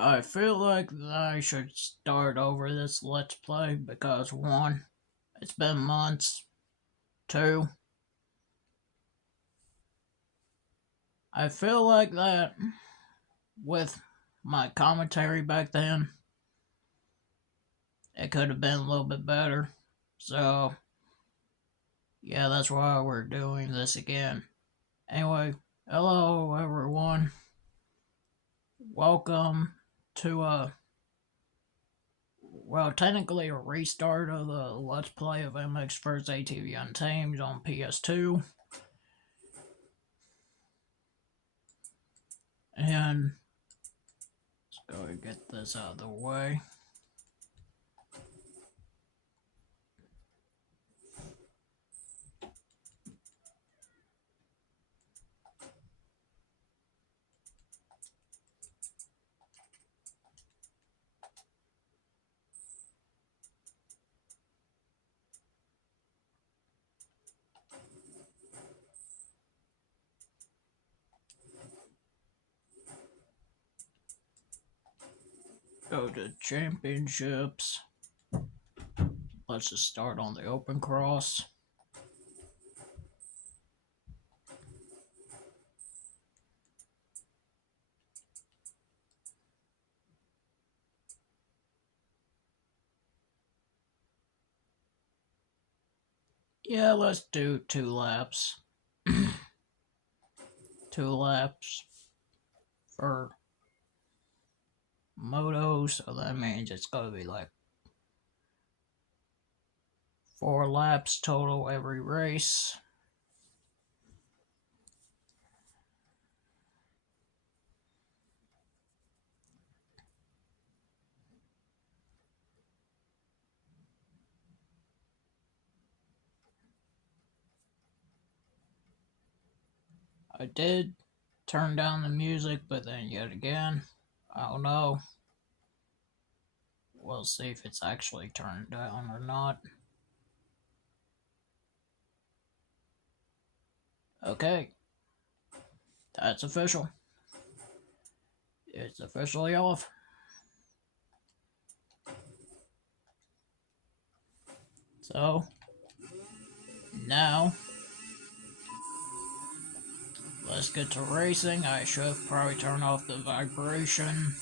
I feel like I should start over this Let's Play because one, it's been months. Two, I feel like that with my commentary back then, it could have been a little bit better. So, yeah, that's why we're doing this again. Anyway, hello everyone. Welcome to technically a restart of the Let's Play of MX vs Atv Untamed on PS2. And let's go and get this out of the way. Go to championships. Let's just start on the open cross. Yeah, let's do 2 laps. 2 laps for moto, so that means it's gonna be like 4 laps total every race. I did turn down the music, but then yet again, I don't know. We'll see if it's actually turned down or not. Okay, that's official. It's officially off. So, now, let's get to racing. I should probably turn off the vibration.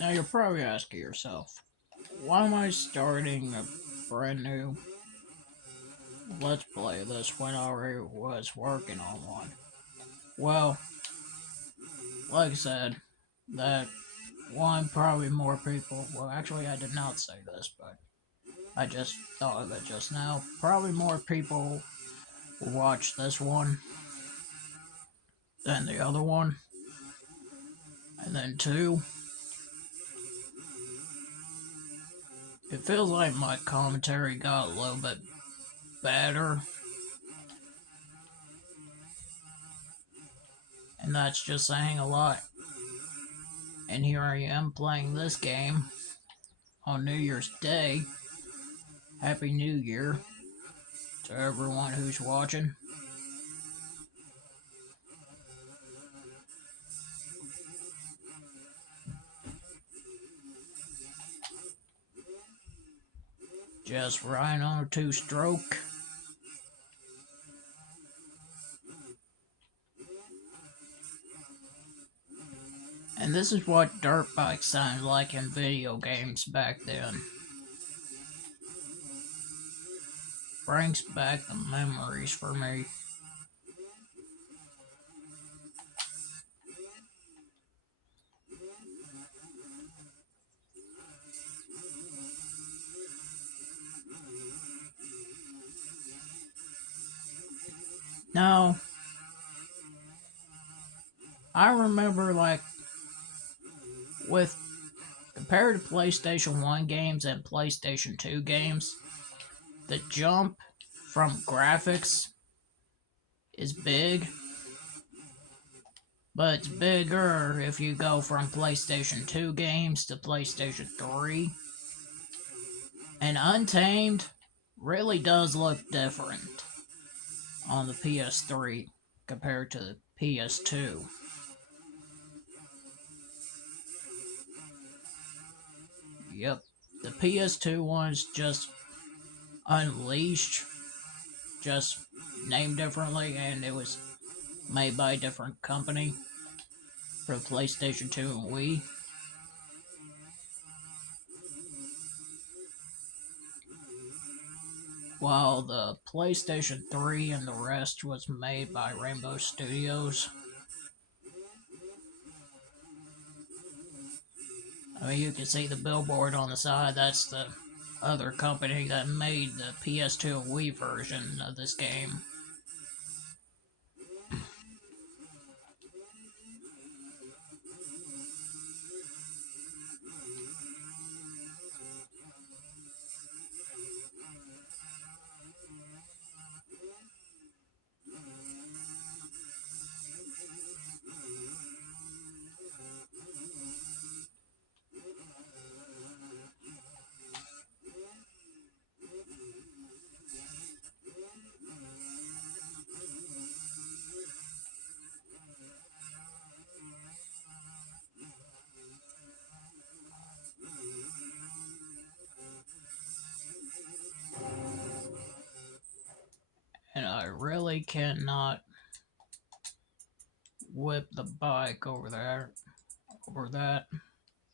Now you're probably asking yourself, why am I starting a brand new Let's Play this when I already was working on one? Well, like I said, that one, probably more people, well actually I did not say this, but I just thought of it just now, probably more people will watch this one than the other one. And then two, it feels like my commentary got a little bit better. And that's just saying a lot. And here I am playing this game on New Year's Day. Happy New Year to everyone who's watching. Just riding on a 2-stroke. And this is what dirt bikes sounded like in video games back then. Brings back the memories for me. Now, I remember like with compared to PlayStation 1 games and PlayStation 2 games, the jump from graphics is big, but it's bigger if you go from PlayStation 2 games to PlayStation 3. And Untamed really does look different on the PS3 compared to the PS2. Yep, the PS2 one's just Unleashed, just named differently, and it was made by a different company for PlayStation 2 and Wii. While the PlayStation 3 and the rest was made by Rainbow Studios. I mean, you can see the billboard on the side, that's the other company that made the PS2 and Wii version of this game. And I really cannot whip the bike over there, over that,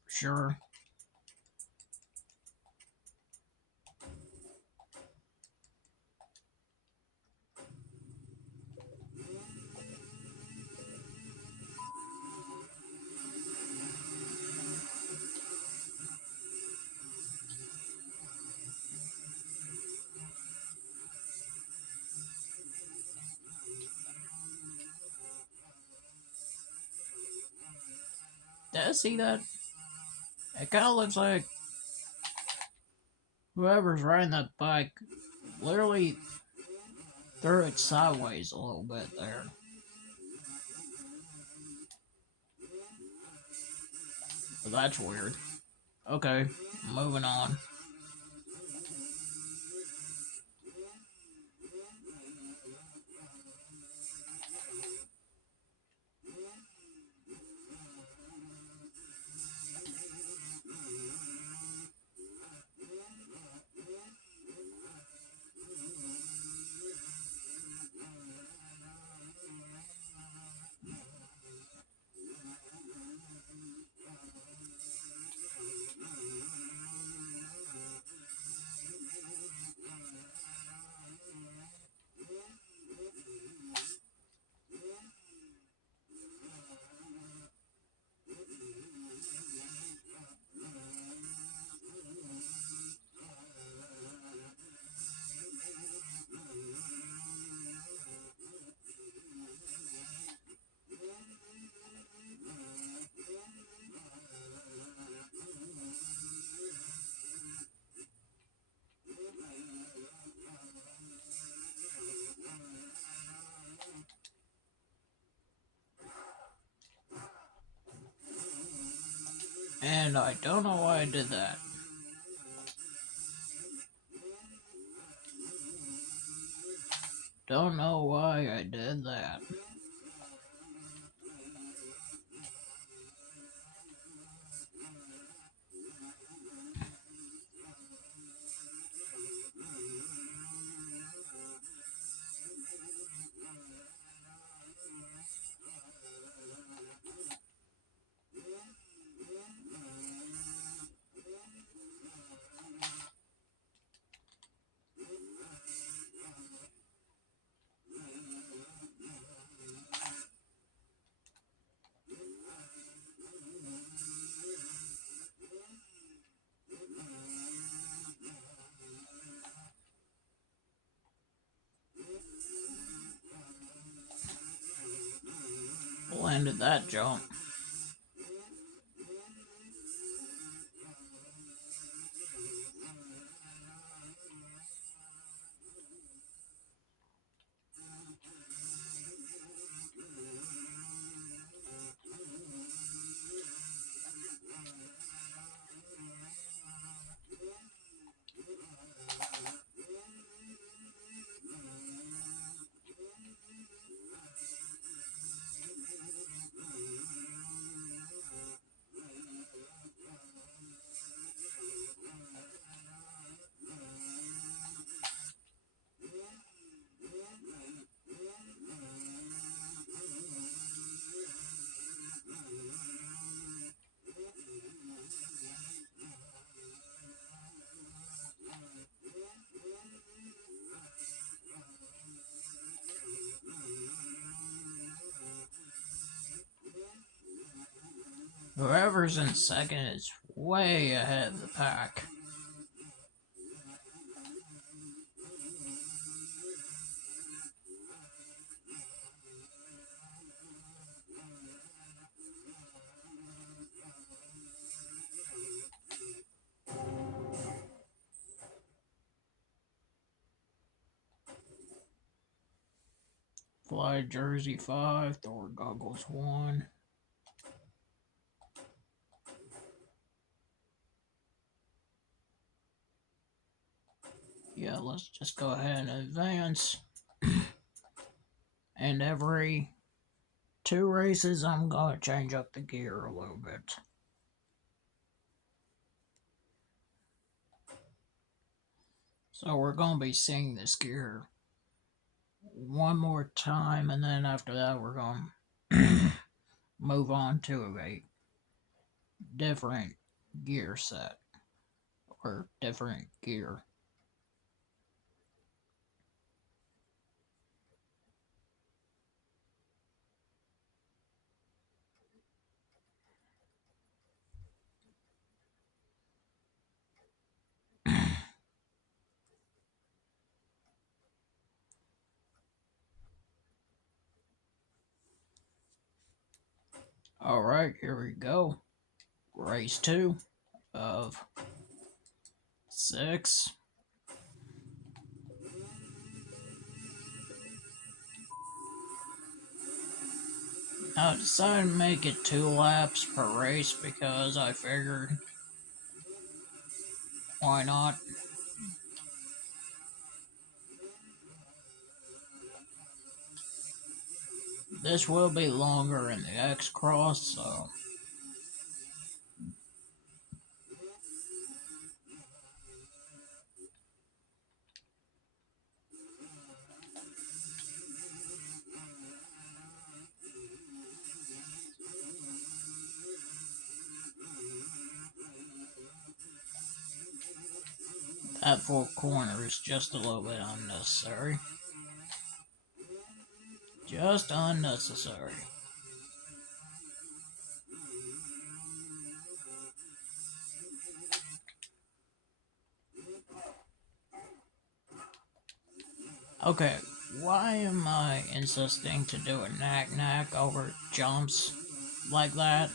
sure. Did I see that? It kind of looks like whoever's riding that bike literally threw it sideways a little bit there. But that's weird. Okay, moving on. And I don't know why I did that. Don't know why I did that. Landed that jump. Whoever's in second is way ahead of the pack. Fly Jersey 5, Thor Goggles 1. Yeah, let's just go ahead and advance. And every 2 races, I'm going to change up the gear a little bit. So we're going to be seeing this gear one more time, and then after that we're going to move on to a different gear set, or different gear. Alright, here we go. Race 2 of 6. I decided to make it 2 laps per race because I figured, why not? This will be longer in the X-Cross, so that 4th corner is just a little bit unnecessary. Just unnecessary. Okay, why am I insisting to do a knack-knack over jumps like that?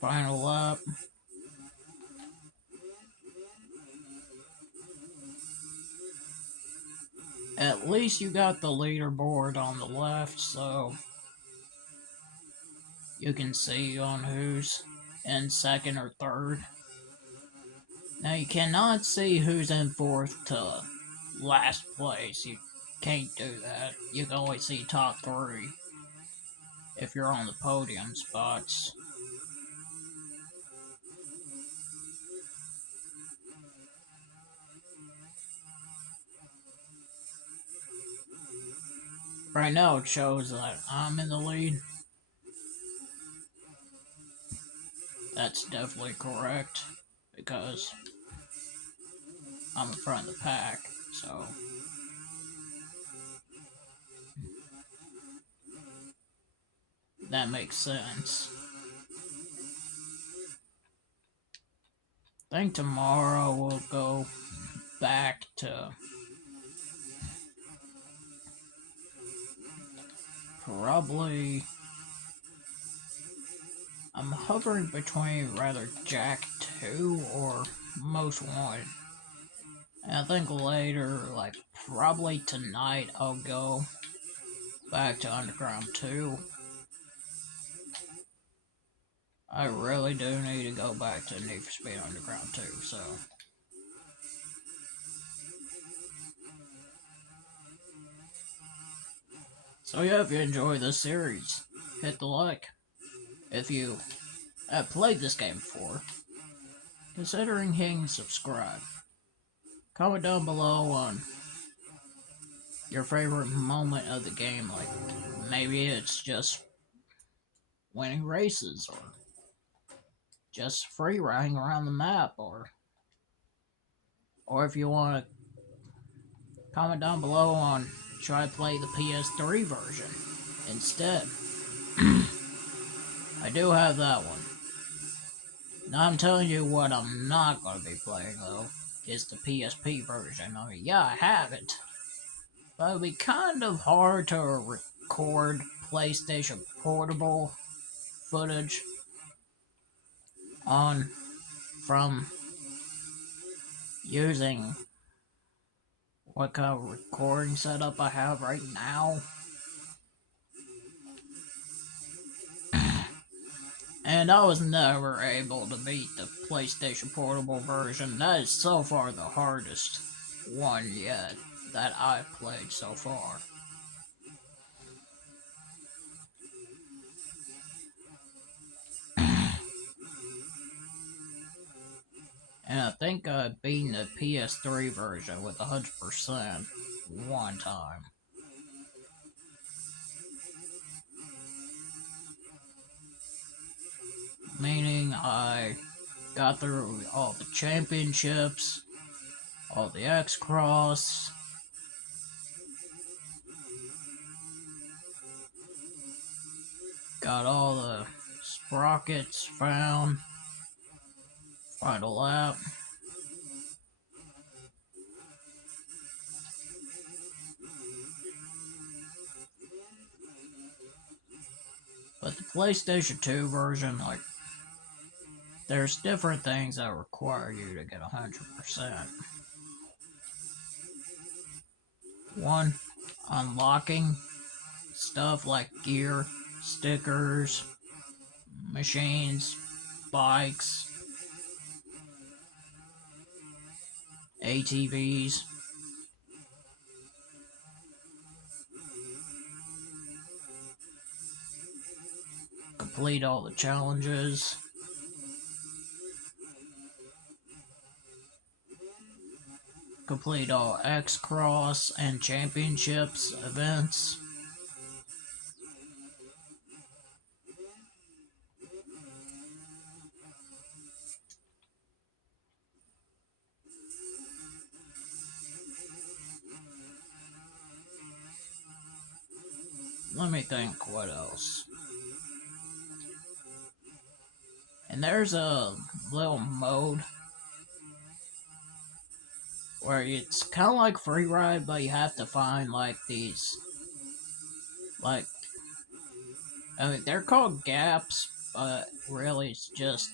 Final lap. At least you got the leaderboard on the left, so you can see on who's in 2nd or 3rd. Now you cannot see who's in 4th to last place. You can't do that. You can only see top 3 if you're on the podium spots. Right now it shows that I'm in the lead. That's definitely correct, because I'm in front of the pack, so that makes sense. I think tomorrow we'll go back to probably, I'm hovering between rather Jack 2 or Most Wanted. And I think later, like probably tonight, I'll go back to Underground 2. I really do need to go back to Need for Speed Underground 2, so. So yeah, if you enjoy this series, hit the like. If you have played this game before, considering hitting subscribe. Comment down below on your favorite moment of the game. Like, maybe it's just winning races, or just free riding around the map, or if you want to comment down below on should I play the PS3 version instead. I do have that one. Now I'm telling you what I'm not going to be playing though, is the PSP version. I mean, yeah, I have it, but it would be kind of hard to record PlayStation Portable footage on from using what kind of recording setup I have right now. And I was never able to beat the PlayStation Portable version. That is so far the hardest one yet that I've played so far. And I think I've beaten the PS3 version with 100% one time. Meaning I got through all the championships, all the X-Cross, got all the sprockets found, final lap. But the PlayStation 2 version, like, there's different things that require you to get 100%. One, unlocking stuff like gear, stickers, machines, bikes, ATVs. Complete all the challenges. Complete all X-Cross and Championships events. Let me think what else. And there's a little mode where it's kind of like free ride, but you have to find like these, like, I mean, they're called gaps, but really it's just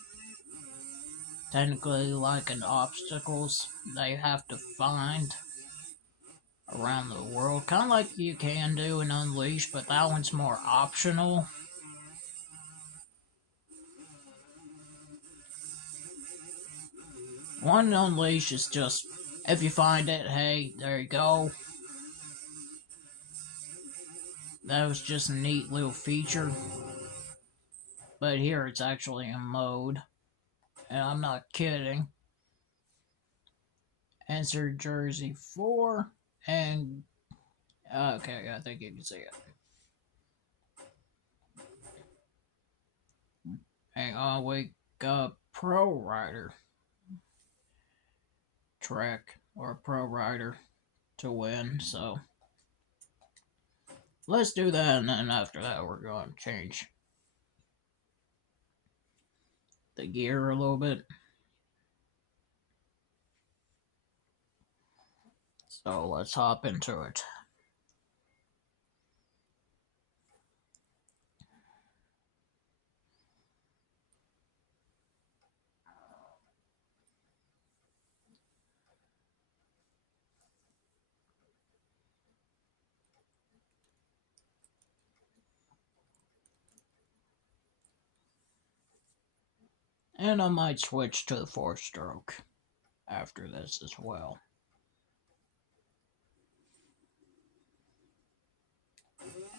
technically like an obstacles that you have to find around the world. Kind of like you can do in Unleashed, but that one's more optional. One Unleashed is just, if you find it, hey, there you go. That was just a neat little feature. But here it's actually a mode. And I'm not kidding. Enter Jersey 4. And, okay, I think you can see it. Hang on, we got Pro Rider track, or Pro Rider to win, so let's do that, and then after that we're going to change the gear a little bit. So let's hop into it. And I might switch to the 4-stroke after this as well.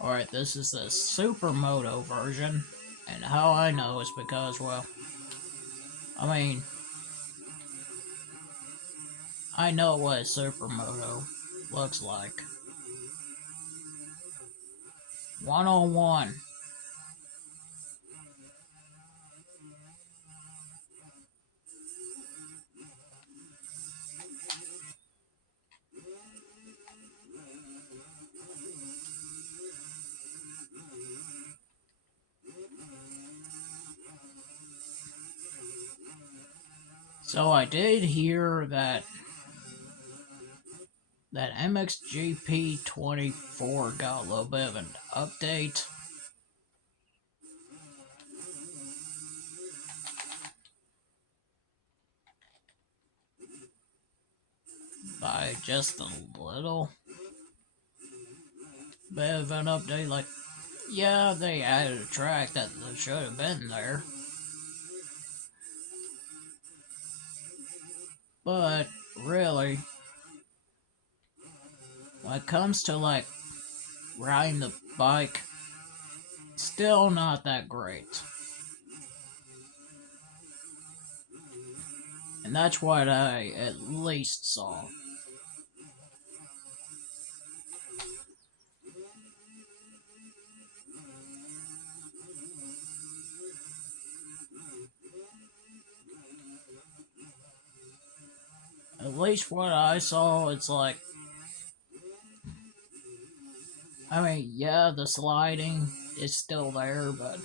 Alright, this is the Supermoto version, and how I know is because, well, I mean, I know what a Supermoto looks like. 1-on-1. So I did hear that MXGP 24 got a little bit of an update. By just a little bit of an update. Like, yeah, they added a track that should have been there. But really, when it comes to like riding the bike, still not that great. And that's what I at least saw. At least what I saw, it's like, I mean, yeah, the sliding is still there, but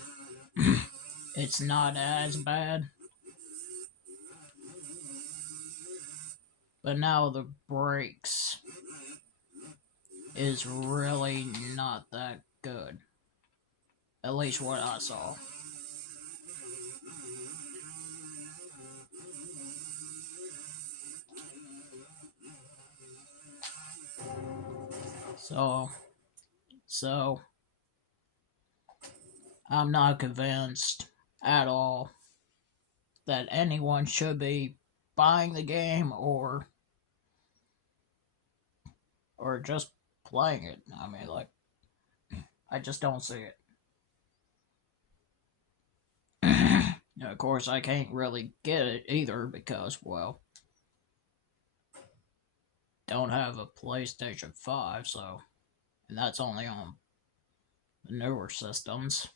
it's not as bad. But now the brakes is really not that good. At least what I saw. So I'm not convinced at all that anyone should be buying the game or just playing it. I mean, like, I just don't see it. Of course, I can't really get it either because, well, don't have a PlayStation 5, so, and that's only on the newer systems.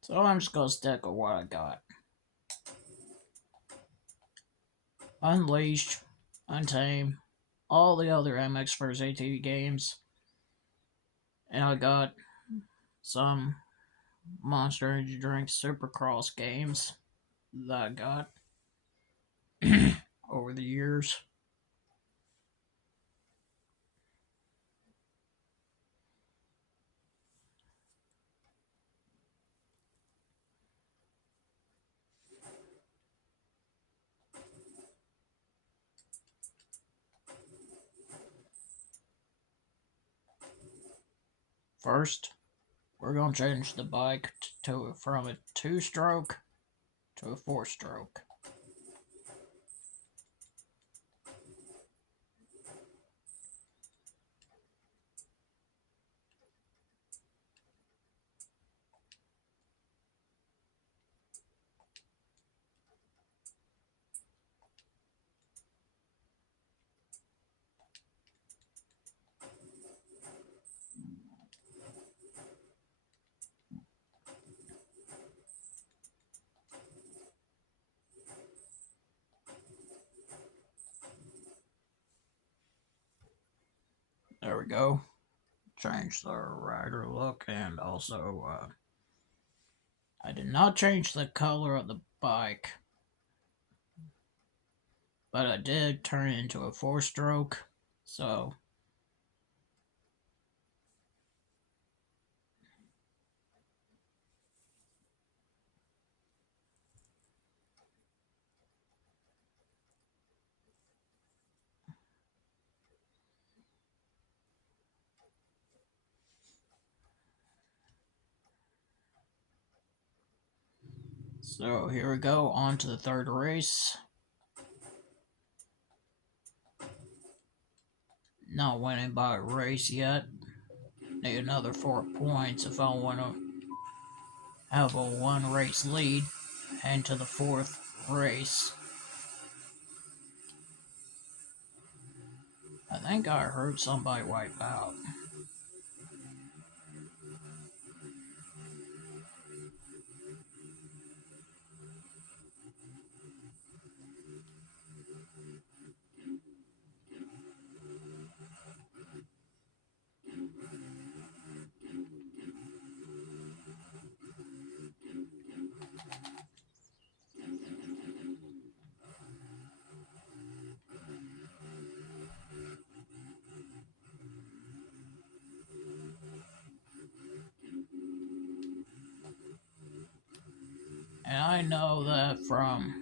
So I'm just gonna stick with what I got. Unleashed, Untamed, all the other MX vs. ATV games, and I got some Monster Energy Drink Supercross games that I got over the years. First, we're going to change the bike from a 2-stroke to a 4-stroke. There we go. Change the rider look, and also, I did not change the color of the bike, but I did turn it into a 4-stroke, so here we go, on to the third race. Not winning by a race yet. Need another 4 points if I want to have a 1-race lead into the 4th race. think I heard somebody wipe out. And I know that from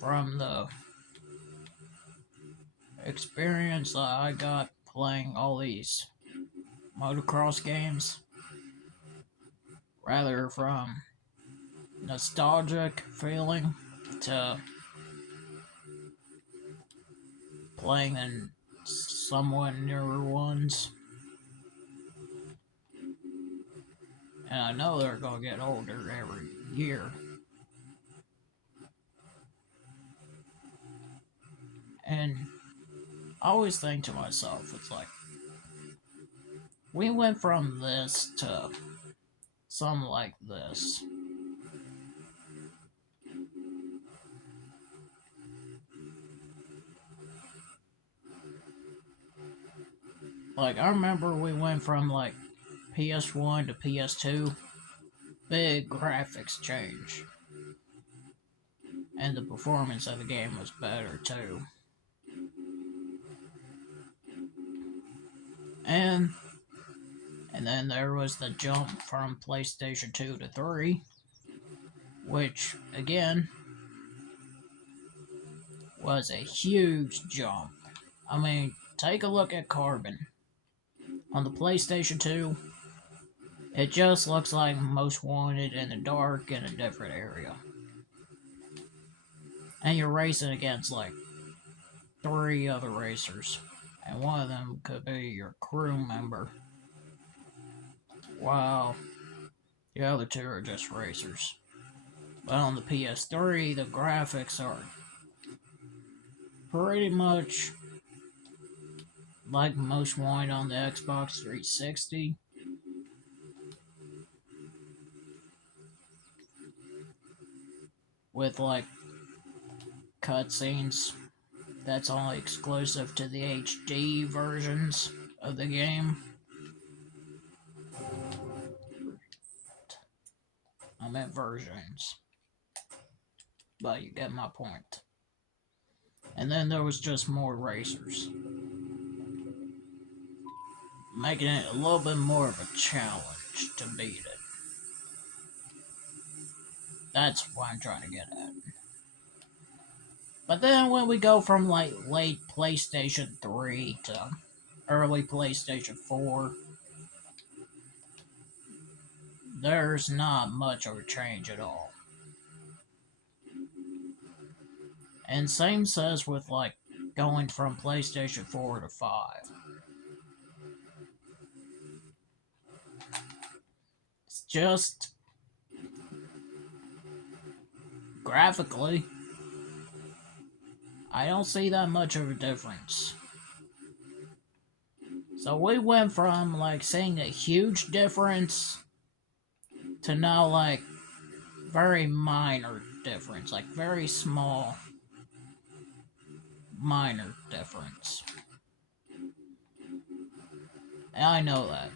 the experience that I got playing all these motocross games, rather from nostalgic feeling to playing in somewhat newer ones. And I know they're gonna get older every year. And I always think to myself, it's like, we went from this to something like this. Like, I remember we went from like PS1 to PS2, big graphics change. And the performance of the game was better too. And then there was the jump from PlayStation 2 to 3, which again was a huge jump. I mean, take a look at Carbon. On the PlayStation 2, it just looks like Most Wanted in the dark in a different area. And you're racing against like 3 other racers. And one of them could be your crew member. While the other 2 are just racers. But on the PS3, the graphics are pretty much like Most Wanted on the Xbox 360. With like cutscenes that's only exclusive to the HD versions of the game. I meant versions. But you get my point. And then there was just more racers, making it a little bit more of a challenge to beat it. That's what I'm trying to get at. But then when we go from like late PlayStation 3 to early PlayStation 4, there's not much of a change at all. And same says with like going from PlayStation 4 to 5. It's just graphically, I don't see that much of a difference. So we went from like seeing a huge difference to now like very minor difference, like very small minor difference. And I know that.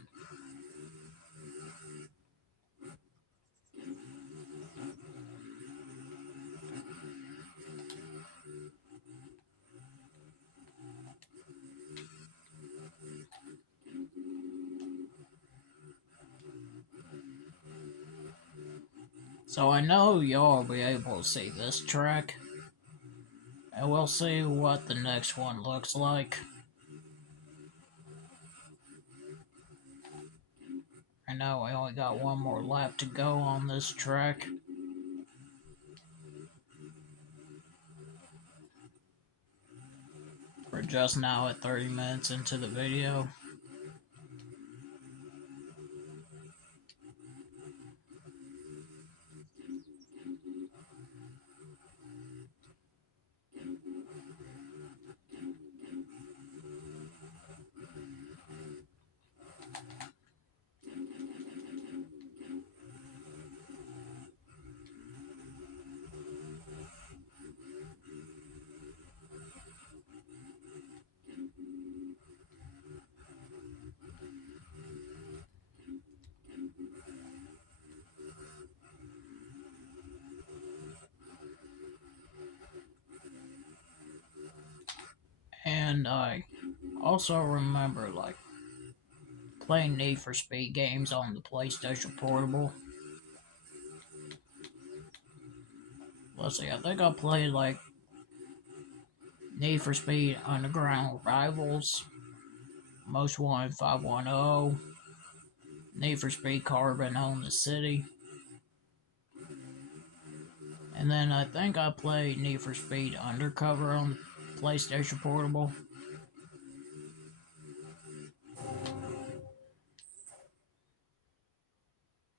So I know y'all will be able to see this track. And we'll see what the next one looks like. I know we only got one more lap to go on this track. We're just now at 30 minutes into the video. And I also remember, like, playing Need for Speed games on the PlayStation Portable. Let's see, I think I played, like, Need for Speed Underground Rivals, Most Wanted 510, Need for Speed Carbon on the City. And then I think I played Need for Speed Undercover on the PlayStation Portable.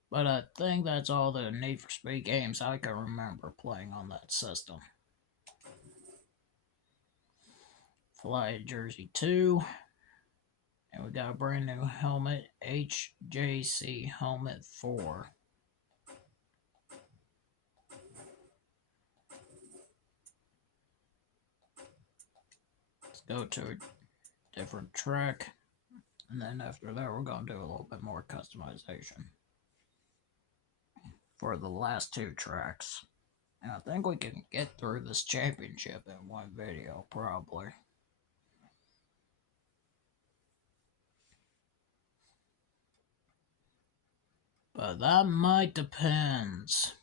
But I think that's all the Need for Speed games I can remember playing on that system. Fly Jersey 2. And we got a brand new helmet, HJC Helmet 4. Let's go to a different track. And then after that, we're going to do a little bit more customization for the last two tracks. And I think we can get through this championship in one video, probably. But that might depends.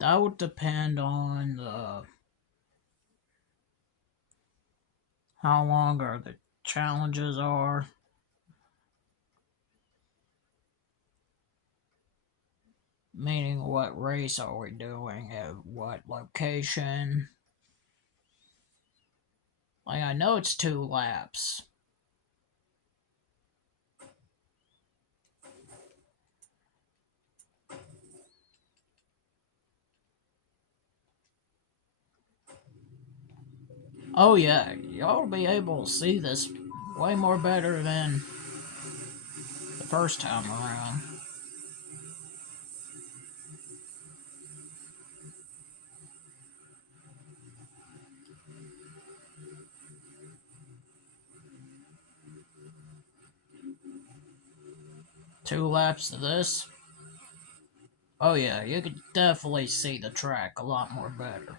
That would depend on how long the challenges are. Meaning, what race are we doing at what location? Like, I know it's 2 laps. Oh yeah, y'all will be able to see this way more better than the first time around. Two laps of this. Oh yeah, you could definitely see the track a lot more better.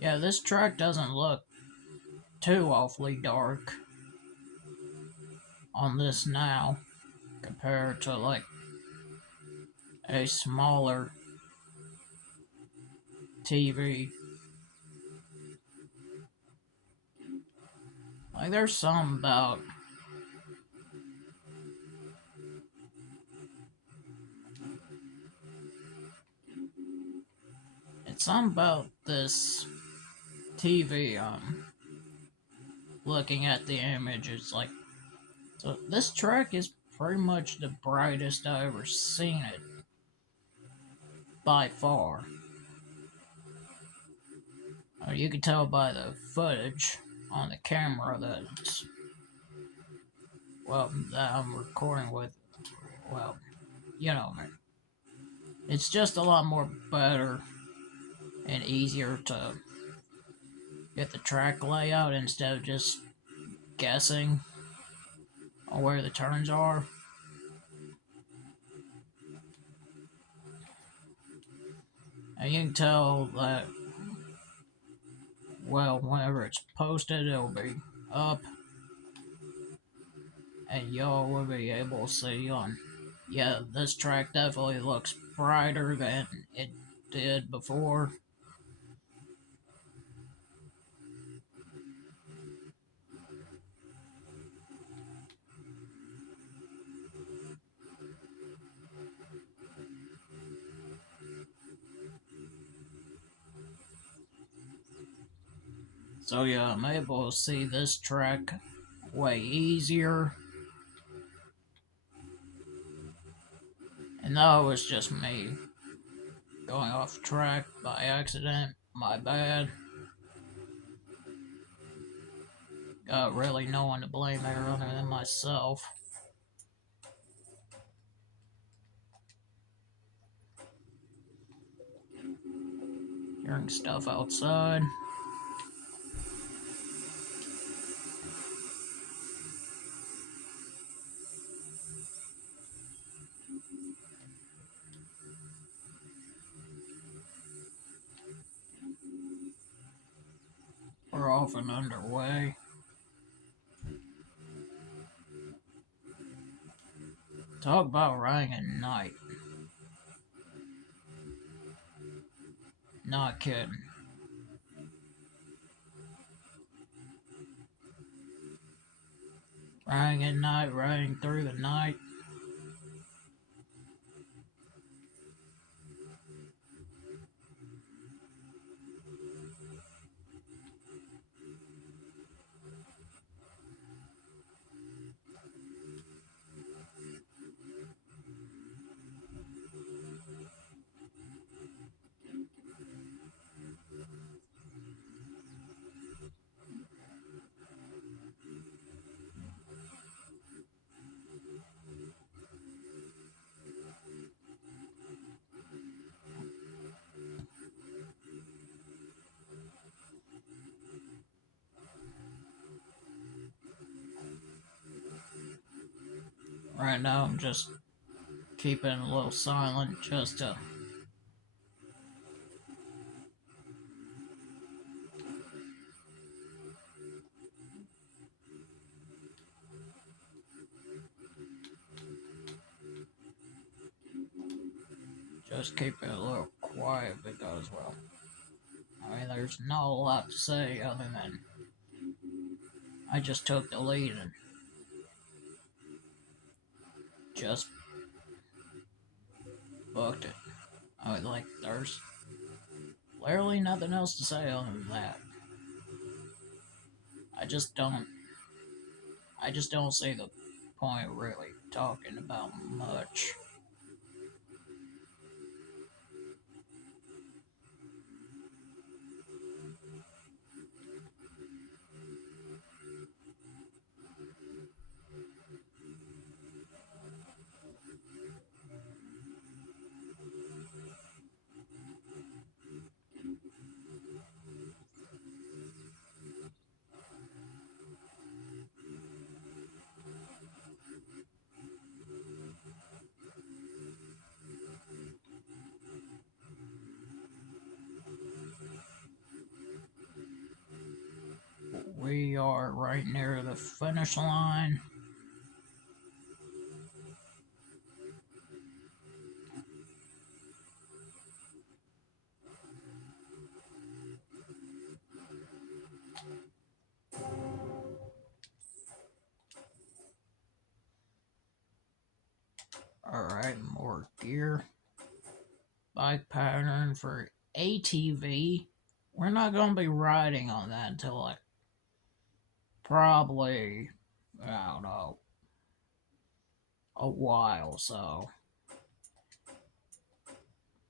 Yeah, this track doesn't look too awfully dark on this now compared to like a smaller TV. Like, there's some about it's something about this TV. Looking at the image, it's like, so this track is pretty much the brightest I've ever seen it by far. You can tell by the footage on the camera that it's, well, that I'm recording with, well, you know, it's just a lot more better and easier to get the track layout instead of just guessing on where the turns are. And you can tell that, well, whenever it's posted, it'll be up, and y'all will be able to see on, yeah, this track definitely looks brighter than it did before. So yeah, I'm able to see this track way easier. And No, it was just me going off track by accident. My bad. Got really no one to blame there other than myself. Hearing stuff outside. We're off and underway. Talk about riding at night. Not kidding. Riding at night, riding through the night. Right now, I'm just keeping a little silent just to keep it a little quiet because, well, I mean, there's not a lot to say other than I just took the lead and just booked it. I mean, like, there's literally nothing else to say other than that. I just don't see the point of really talking about much. We are right near the finish line. Alright, more gear. Bike pattern for ATV. We're not going to be riding on that until like probably, I don't know, a while, so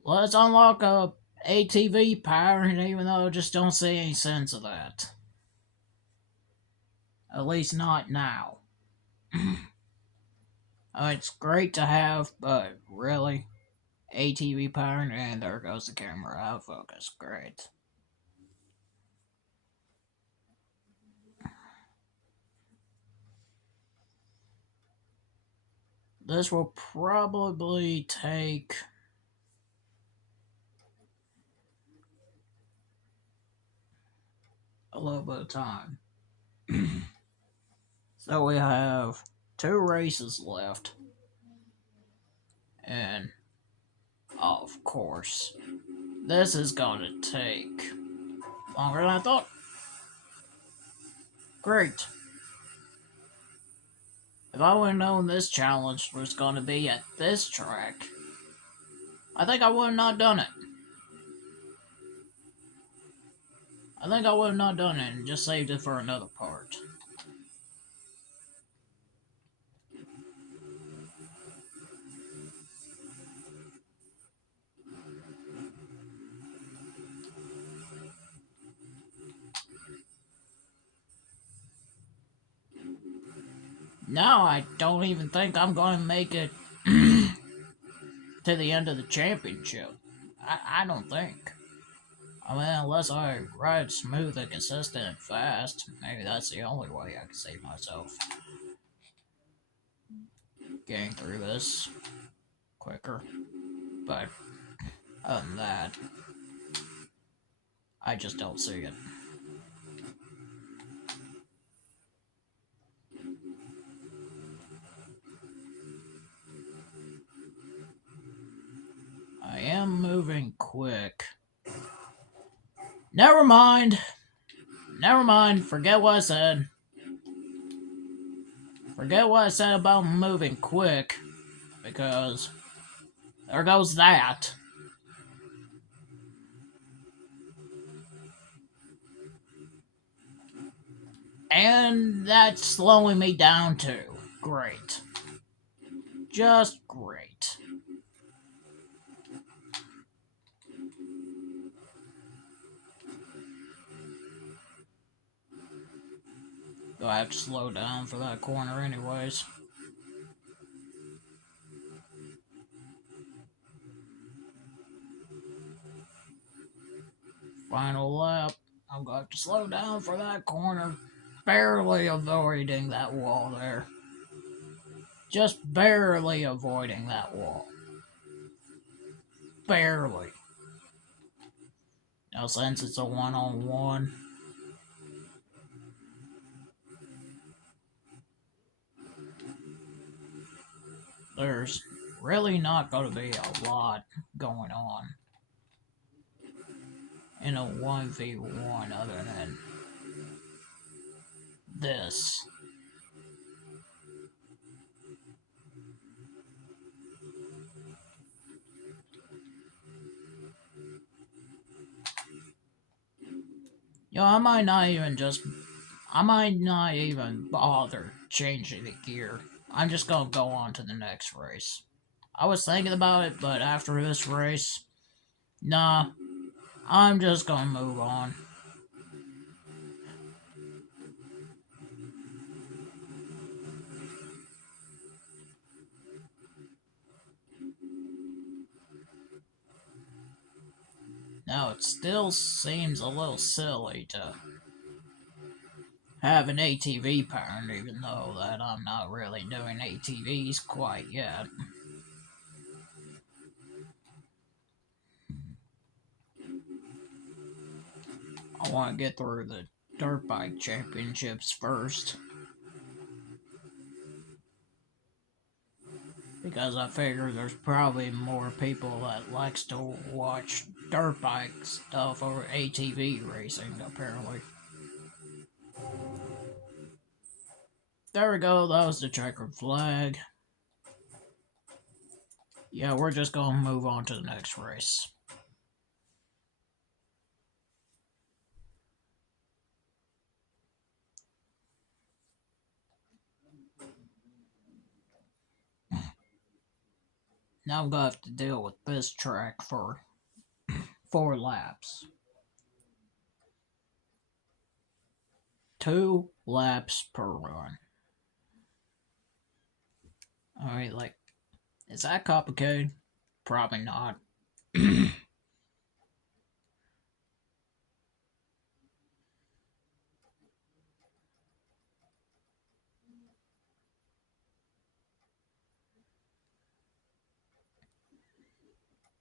let's unlock a ATV pattern even though I just don't see any sense of that. At least not now. It's great to have, but really? ATV pattern, and there goes the camera out of focus. Great. This will probably take a little bit of time. So we have 2 races left. And, of course, this is gonna take longer than I thought. Great. If I would have known this challenge was gonna be at this track, I think I would have not done it. I think I would have not done it and just saved it for another part. Now I don't even think I'm going to make it to the end of the championship. I don't think. I mean, unless I ride smooth and consistent and fast, maybe that's the only way I can save myself getting through this quicker. But other than that, I just don't see it. I am moving quick. Never mind. Never mind. Forget what I said. Forget what I said about moving quick. Because there goes that. And that's slowing me down too. Great. Just great. Do I have to slow down for that corner anyways? Final lap. I'm going to have to slow down for that corner. Barely avoiding that wall there. Just barely avoiding that wall. Barely. Now, since it's a one-on-one, there's really not going to be a lot going on in a 1v1 other than this. I might not even bother changing the gear. I'm just gonna go on to the next race. I was thinking about it, but after this race, nah, I'm just gonna move on. Now, it still seems a little silly to have an ATV parent, even though that I'm not really doing ATVs quite yet. I want to get through the dirt bike championships first. Because I figure there's probably more people that likes to watch dirt bike stuff over ATV racing, apparently. There we go, that was the checkered flag. Yeah, we're just gonna move on to the next race. Now I'm gonna have to deal with this track for 4 laps. 2 laps per run. Alright, like, is that complicated? Probably not.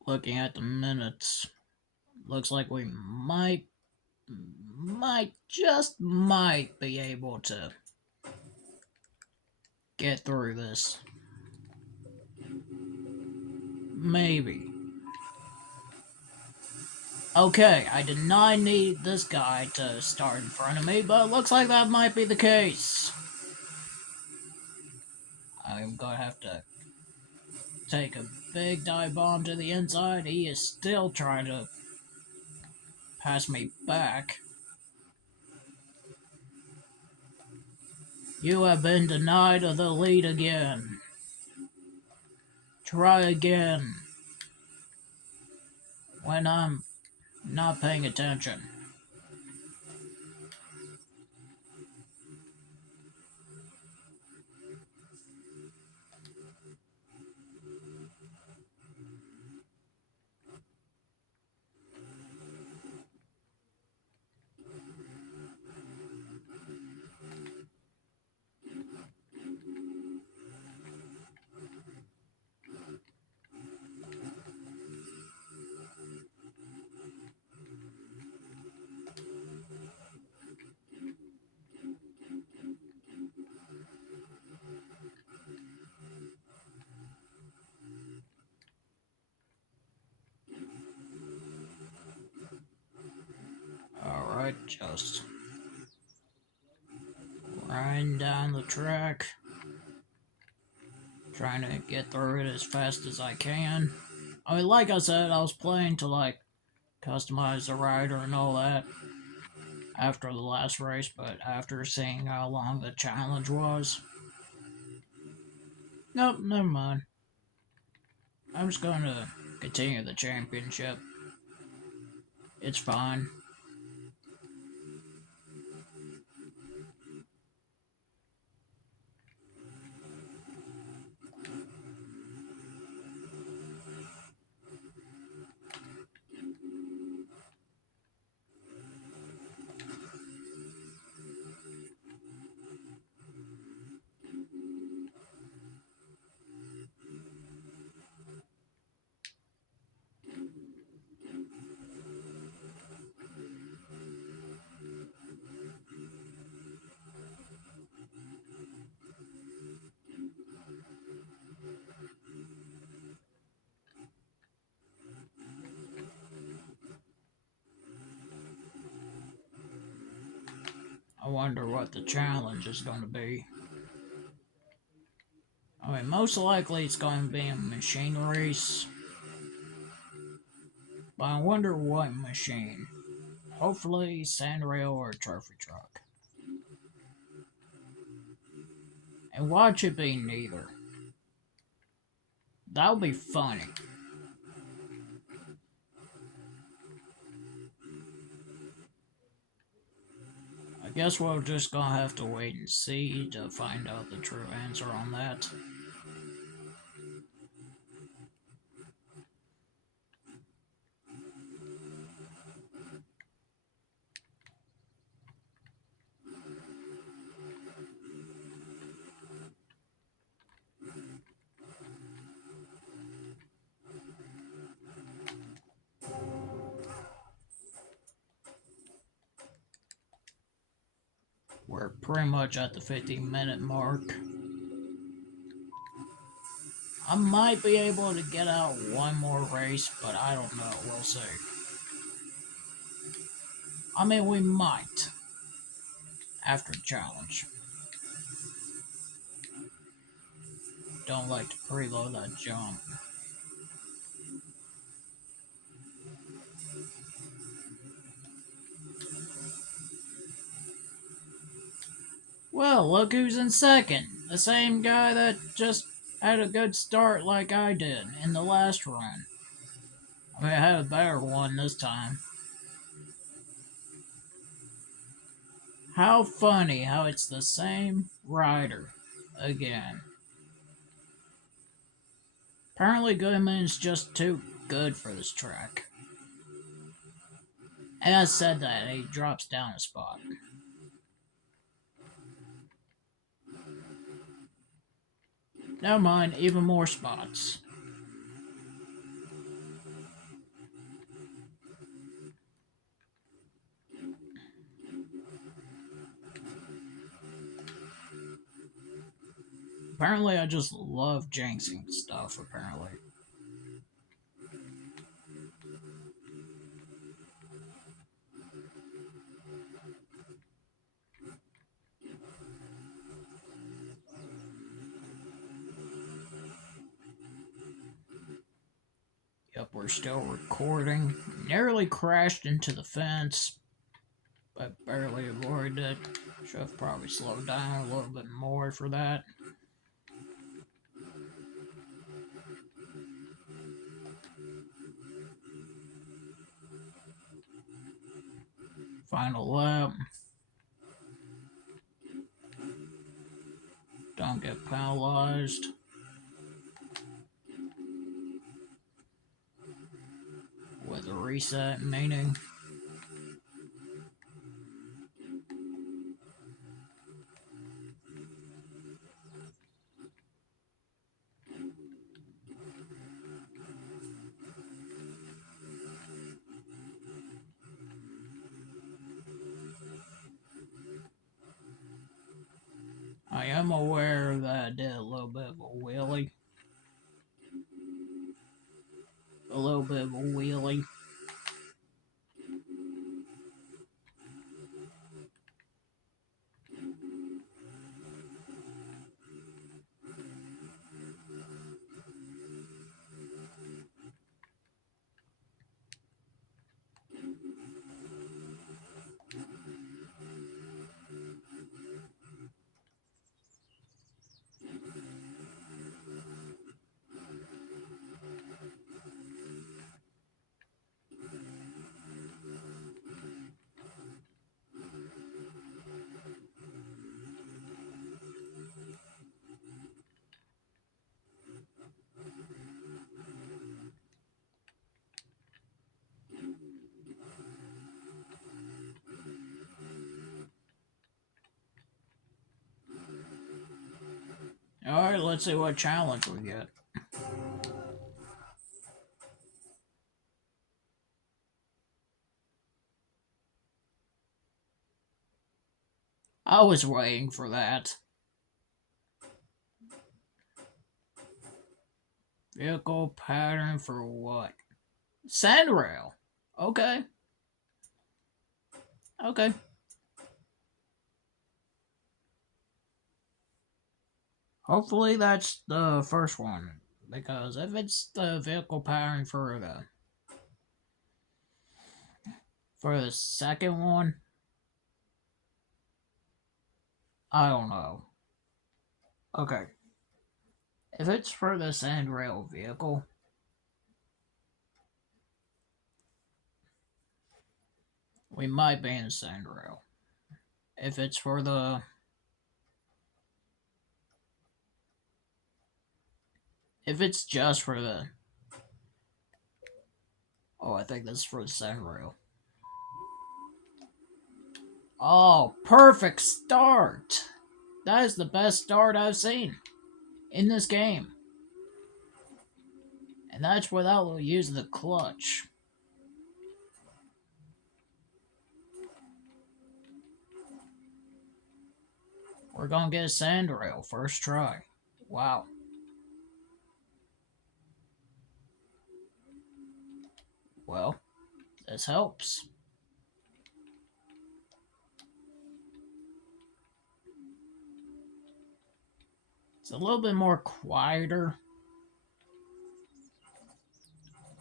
Looking at the minutes, looks like we just might be able to get through this. Maybe. Okay, I did not need this guy to start in front of me, but it looks like that might be the case. I'm gonna have to take a big dive bomb to the inside. He is still trying to pass me back. You have been denied of the lead again. Try again. When I'm not paying attention. it, just riding down the track, trying to get through it as fast as I can. I mean, like I said, I was playing to, like, customize the rider and all that after the last race, but after seeing how long the challenge was, nope, never mind. I'm just going to continue the championship. It's fine. I wonder what the challenge is going to be. I mean, most likely it's going to be a machine race. But I wonder what machine. Hopefully, sandrail or trophy truck. And watch it be neither. That'll be funny. I guess we're just gonna have to wait and see to find out the true answer on that. We're pretty much at the 50-minute mark. I might be able to get out one more race, but I don't know. We'll see. I mean, we might. After the challenge. Don't like to preload that jump. Well, look who's in second. The same guy that just had a good start like I did in the last run. I mean, I had a better one this time. How funny how it's the same rider again. Apparently Goodman's just too good for this track. And I said that, he drops down a spot. Never mind, even more spots. Apparently I just love jinxing stuff, apparently. Yep, we're still recording. Nearly crashed into the fence, but barely avoided it. Should have probably slowed down a little bit more for that. Final lap. Don't get penalized. With a reset, meaning I am aware that I did a little bit of a wheelie. A little bit of a wheelie. Alright, let's see what challenge we get. I was waiting for that. Vehicle pattern for what? Sandrail. Okay. Okay. Hopefully that's the first one. Because if it's the vehicle pattern for the second one, I don't know. Okay. If it's for the sandrail vehicle, we might be in sandrail. If it's for the... If it's just for the... Oh, I think that's for the sandrail. Oh, perfect start! That is the best start I've seen in this game. And that's without using the clutch. We're gonna get a sandrail first try. Wow. Well, this helps. It's a little bit more quieter.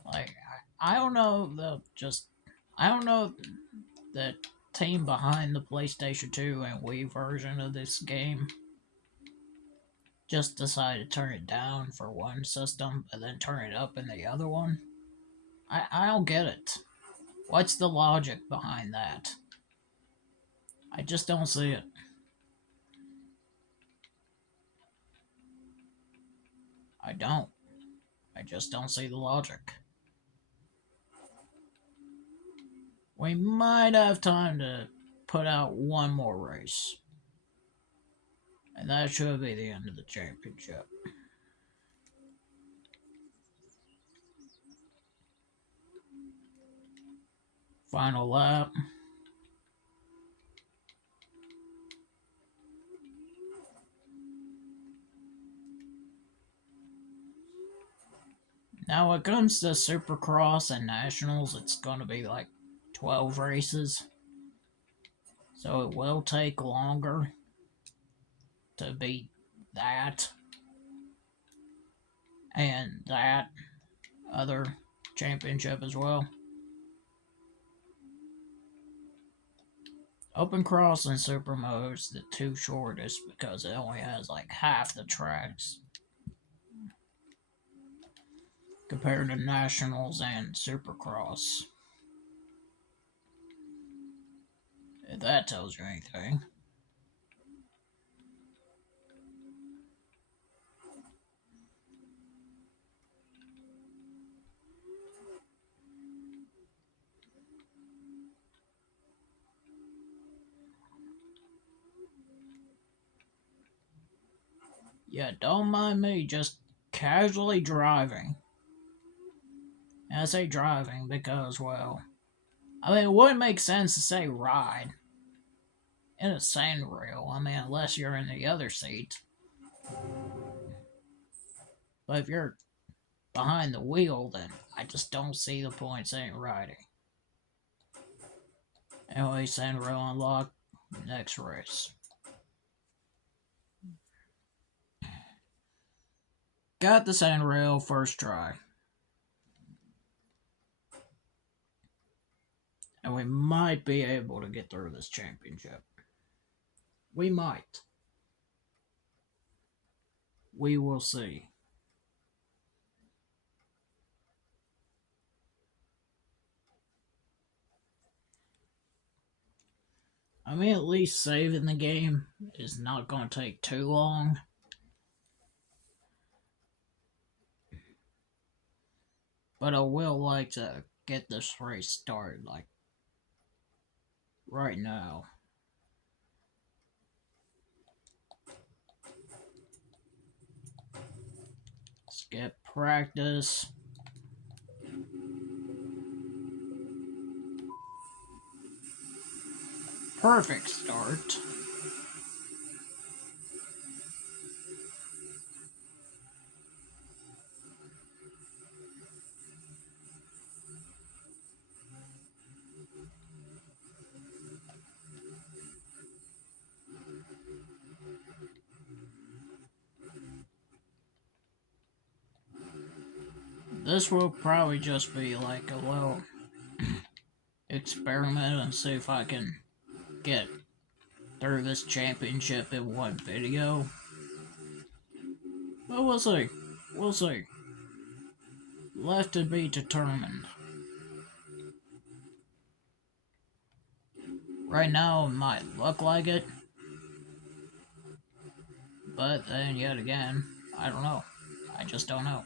Like, I don't know I don't know the team behind the PlayStation 2 and Wii version of this game just decided to turn it down for one system and then turn it up in the other one. I don't get it. What's the logic behind that? I just don't see it. I don't. I just don't see the logic. We might have time to put out one more race. And that should be the end of the championship. Final lap. Now, when it comes to Supercross and Nationals, it's going to be like 12 races. So it will take longer to beat that and that other championship as well. Open Cross and Super Mode is the two shortest because it only has like half the tracks compared to Nationals and Supercross. If that tells you anything. Yeah, don't mind me just casually driving. And I say driving because, well, I mean, it wouldn't make sense to say ride in a sandrail. I mean, unless you're in the other seat. But if you're behind the wheel, then I just don't see the point saying riding. Anyway, sandrail unlocked. Next race. Got the sandrail first try. And we might be able to get through this championship. We might. We will see. I mean, at least saving the game is not going to take too long. But I will like to get this race started, like, right now. Skip practice. Perfect start. This will probably just be like a little experiment and see if I can get through this championship in one video. But we'll see. We'll see. Left to be determined. Right now, it might look like it. But then, yet again, I don't know. I just don't know.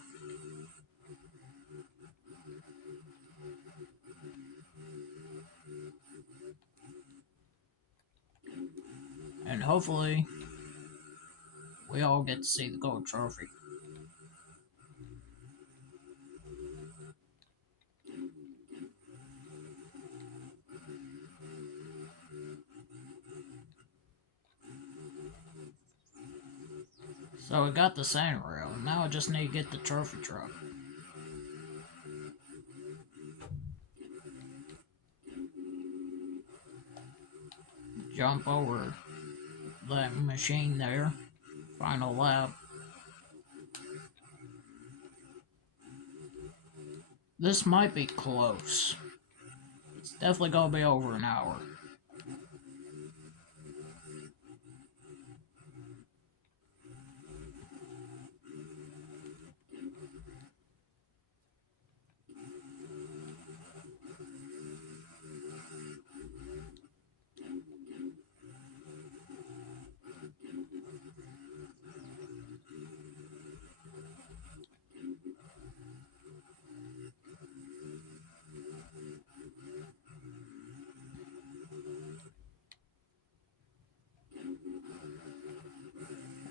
And hopefully, we all get to see the gold trophy. So we got the sand rail. Now I just need to get the trophy truck. Jump over that machine there. Final lap. This might be close. It's definitely gonna be over an hour.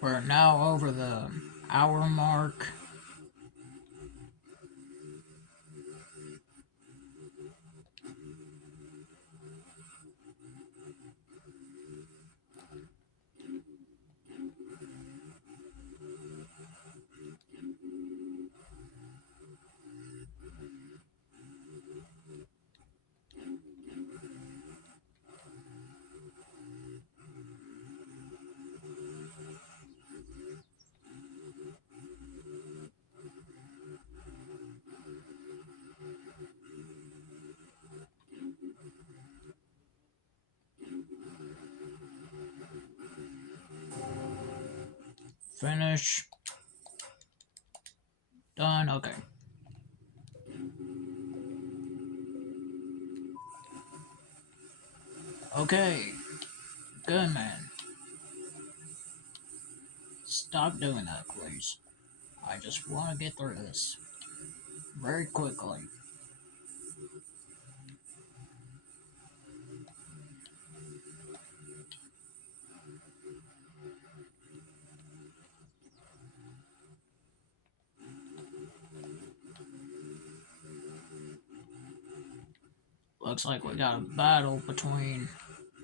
We're now over the hour mark. Finish. Done. Okay. Okay. Good, man. Stop doing that, please. I just want to get through this very quickly. Looks like we got a battle between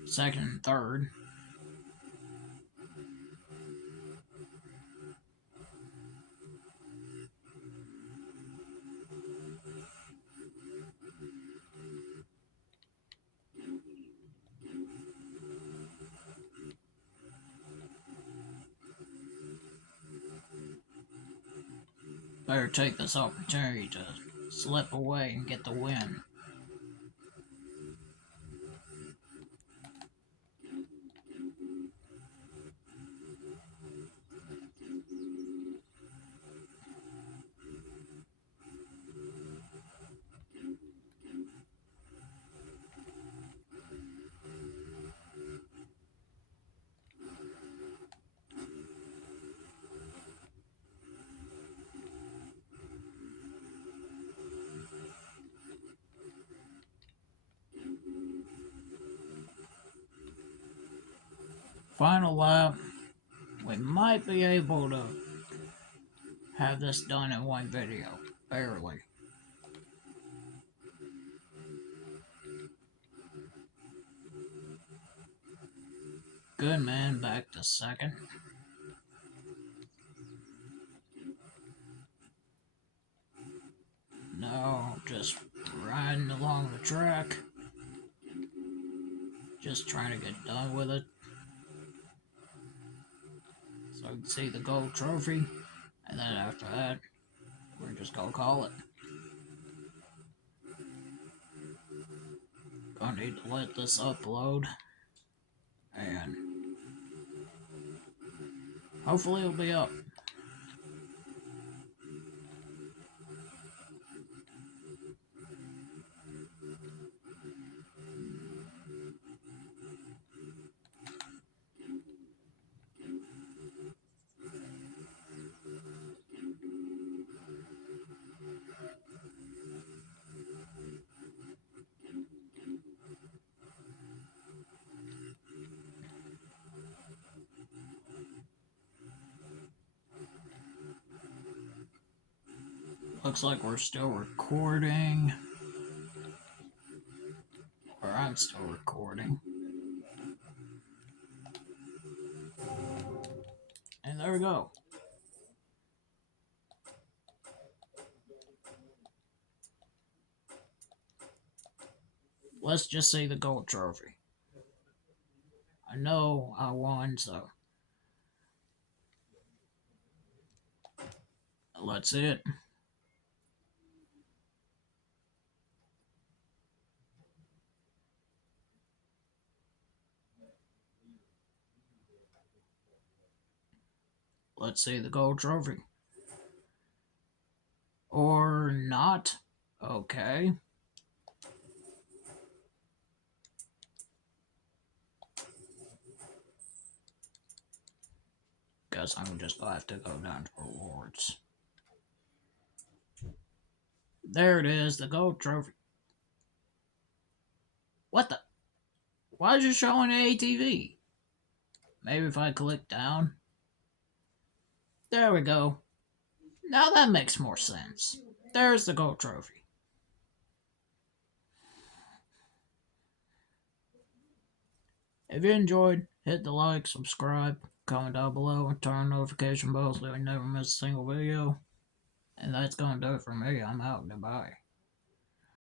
second and third. Better take this opportunity to slip away and get the win. Final lap. We might be able to have this done in one video. Barely. Good man, back to second. No, just riding along the track. Just trying to get done with it. So I can see the gold trophy. And then after that, we're just gonna call it. Gonna need to let this upload. And hopefully it'll be up. Looks like we're still recording. Or I'm still recording. And there we go. Let's just see the gold trophy. I know I won, so let's see it. Let's see the gold trophy. Or not. Okay. Guess I'm just gonna have to go down to rewards. There it is, the gold trophy. What the? Why is it showing ATV? Maybe if I click down. There we go. Now that makes more sense. There's the gold trophy. If you enjoyed, hit the like, subscribe, comment down below, and turn on notification bells so you never miss a single video. And that's gonna do it for me. I'm out. Goodbye.